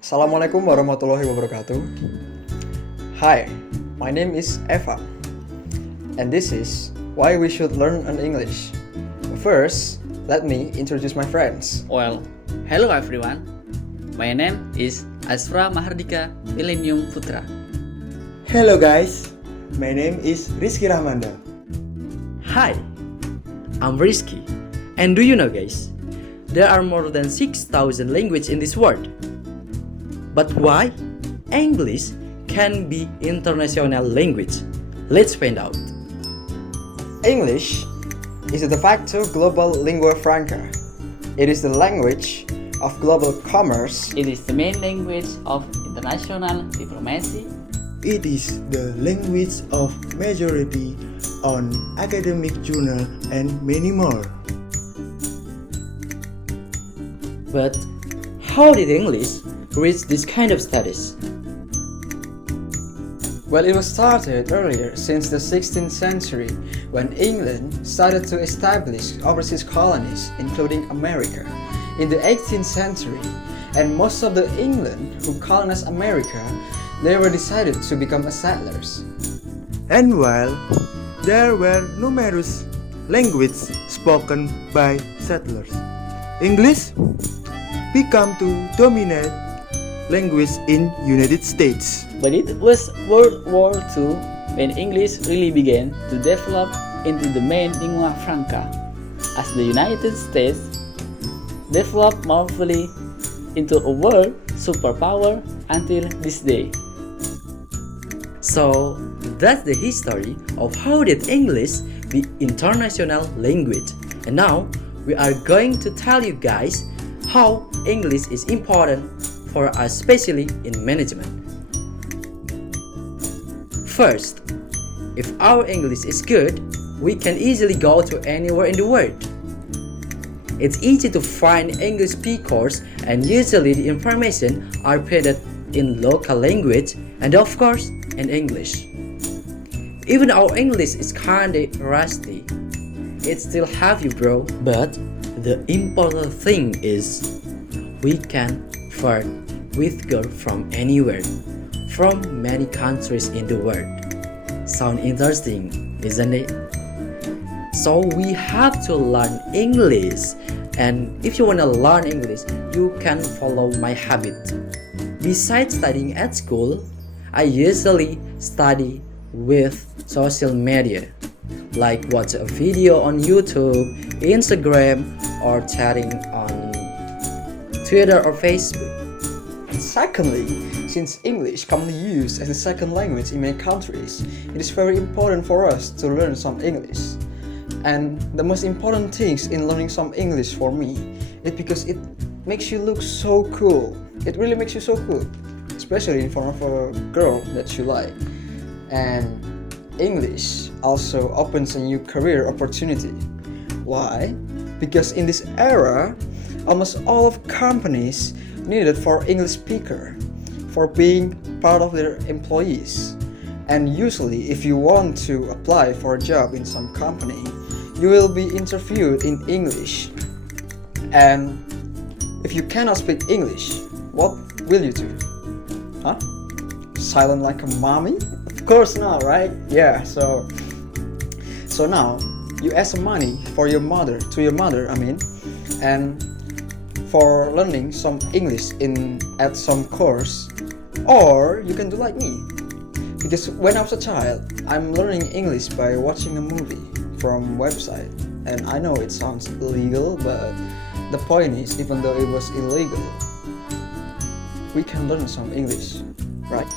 Assalamualaikum warahmatullahi wabarakatuh. Hi, my name is Eva, and this is why we should learn an English. First, let me introduce my friends. Well, hello everyone. My name is Asfra Mahardika Millennium Putra. Hello guys, my name is Rizky Rahmanda. Hi, I'm Rizky. And do you know guys, there are more than 6,000 languages in this world. But why English can be international language? Let's find out. English is a de facto global lingua franca. It is the language of global commerce. It is the main language of international diplomacy. It is the language of majority on academic journal and many more. But how did English reach this kind of status? Well, it was started earlier since the 16th century when England started to establish overseas colonies, including America. In the 18th century, and most of the England who colonized America, they were decided to become settlers. And while there were numerous languages spoken by settlers, English became to dominate language in United States. But it was World War II when English really began to develop into the main lingua franca, as the United States developed marvelly into a world superpower until this day. So that's the history of how did English be international language. And now we are going to tell you guys how English is important for us, especially in management. First, if our English is good, we can easily go to anywhere in the world. It's easy to find English speakers, and usually the information are provided in local language and of course in English. Even our English is kinda rusty, it still have you bro. But the important thing is we can flirt with girl from anywhere, from many countries in the world. Sound interesting, isn't it? So we have to learn English, and if you wanna learn English, you can follow my habit. Besides studying at school, I usually study with social media, like watch a video on YouTube, Instagram, or chatting on Twitter or Facebook. Secondly, since English commonly used as a second language in many countries, it is very important for us to learn some English. And the most important things in learning some English for me is because it makes you look so cool. It really makes you so cool, especially in front of a girl that you like. And English also opens a new career opportunity. Why? Because in this era, almost all of companies needed for English speaker for being part of their employees. And usually if you want to apply for a job in some company, you will be interviewed in English. And if you cannot speak English, what will you do? Huh? Silent like a mommy? Of course not, right? Yeah, so now you ask money for your mother, and for learning some English at some course, or you can do like me. Because when I was a child, I'm learning English by watching a movie from website, and I know it sounds illegal, but the point is, even though it was illegal, we can learn some English, right?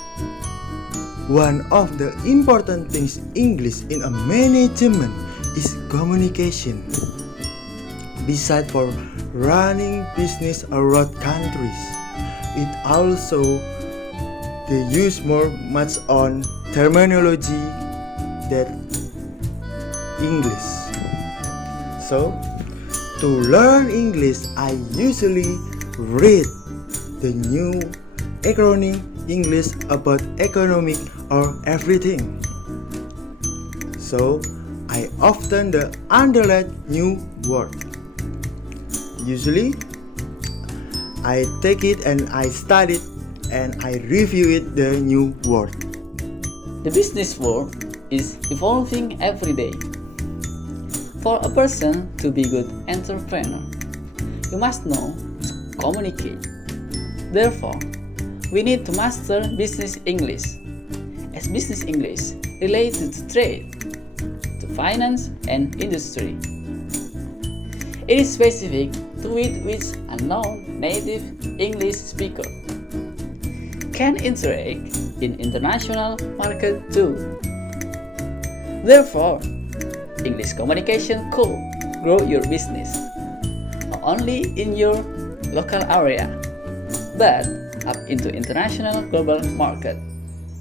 One of the important things English in a management is communication. Besides for running business around countries, it also they use much on terminology that English. So to learn English, I usually read the new acronym English about economic or everything. So I often underline new word. Usually I take it and I study it and I reviewed the new word. The business world is evolving every day. For a person to be a good entrepreneur, you must know to communicate. Therefore, we need to master business English, as business English related to trade, to finance and industry. It is specific to which a non-native English speaker can interact in international market too. Therefore, English communication could grow your business not only in your local area, but up into international global market.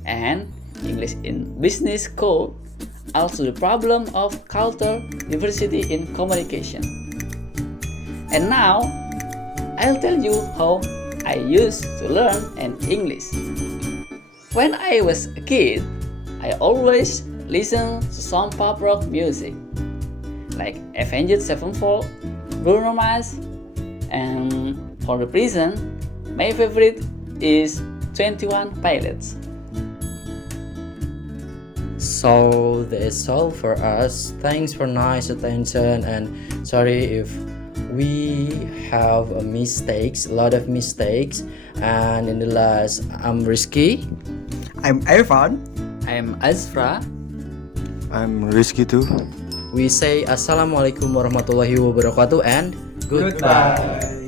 And English in business could also the problem of culture diversity in communication. And now, I'll tell you how I used to learn an English. When I was a kid, I always listened to some pop rock music, like Avenged Sevenfold, Bruno Mars, and for the reason, my favorite is 21 Pilots. So that's all for us. Thanks for nice attention, and sorry if we have a lot of mistakes. And in the last, I'm Rizky. I'm Evan. I'm Azfra. I'm Rizky too. We say Assalamualaikum warahmatullahi wabarakatuh and goodbye.